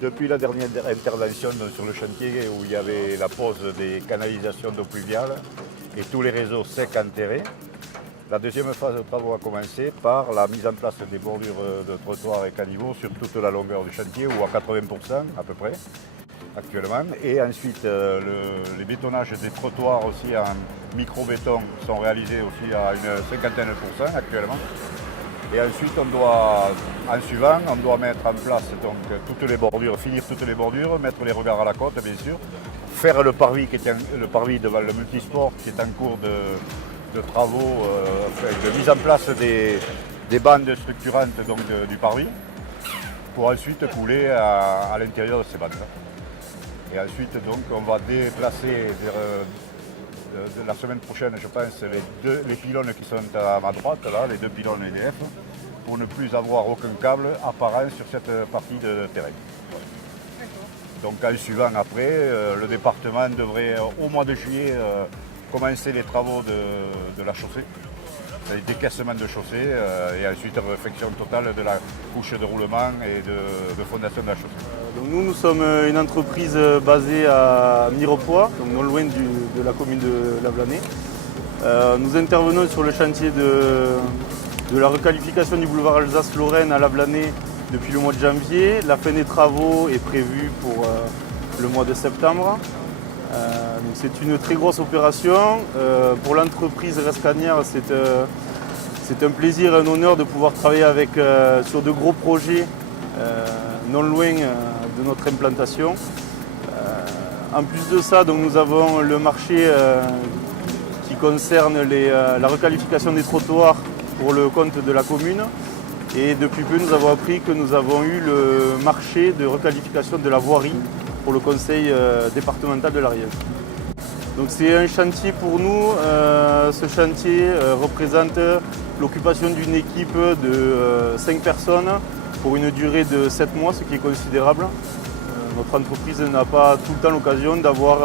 Depuis la dernière intervention sur le chantier où il y avait la pose des canalisations d'eau pluviale et tous les réseaux secs enterrés, la deuxième phase de travaux a commencé par la mise en place des bordures de trottoirs et caniveaux sur toute la longueur du chantier, ou à 80% à peu près actuellement. Et ensuite, les bétonnages des trottoirs aussi en micro-béton sont réalisés aussi à une cinquantaine de pourcents actuellement. Et ensuite, en suivant, on doit mettre en place donc, toutes les bordures, finir toutes les bordures, mettre les regards à la côte bien sûr, faire le parvis devant le multisport qui est en cours de travaux, de mise en place des bandes structurantes donc, du parvis, pour ensuite couler à l'intérieur de ces bandes. Et ensuite, donc, on va déplacer la semaine prochaine, je pense, les pylônes qui sont à ma droite, là, les deux pylônes EDF, pour ne plus avoir aucun câble apparent sur cette partie de terrain. Donc en suivant après, le département devrait au mois de juillet commencer les travaux de la chaussée, les décaissements de chaussée et ensuite réfection totale de la couche de roulement et de fondation de la chaussée. Donc nous sommes une entreprise basée à Mirepoix, donc non loin de la commune de Lavelanet. Nous intervenons sur le chantier de la requalification du boulevard Alsace-Lorraine à Lavelanet depuis le mois de janvier. La fin des travaux est prévue pour le mois de septembre. C'est une très grosse opération. Pour l'entreprise Rescanière, c'est un plaisir et un honneur de pouvoir travailler sur de gros projets non loin de notre implantation. En plus de ça, donc, nous avons le marché qui concerne la requalification des trottoirs pour le compte de la commune. Et depuis peu, nous avons appris que nous avons eu le marché de requalification de la voirie pour le conseil départemental de l'Ariège. Donc c'est un chantier pour nous. Ce chantier représente l'occupation d'une équipe de 5 personnes pour une durée de 7 mois, ce qui est considérable. Notre entreprise n'a pas tout le temps l'occasion d'avoir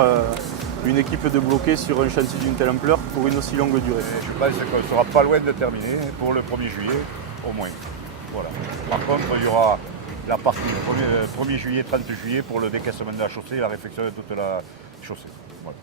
une équipe de bloqués sur un chantier d'une telle ampleur pour une aussi longue durée. Et je pense qu'on ne sera pas loin de terminer pour le 1er juillet au moins. Voilà. Par contre, il y aura la partie 1er juillet, 30 juillet pour le décaissement de la chaussée et la réfection de toute la chaussée. Voilà.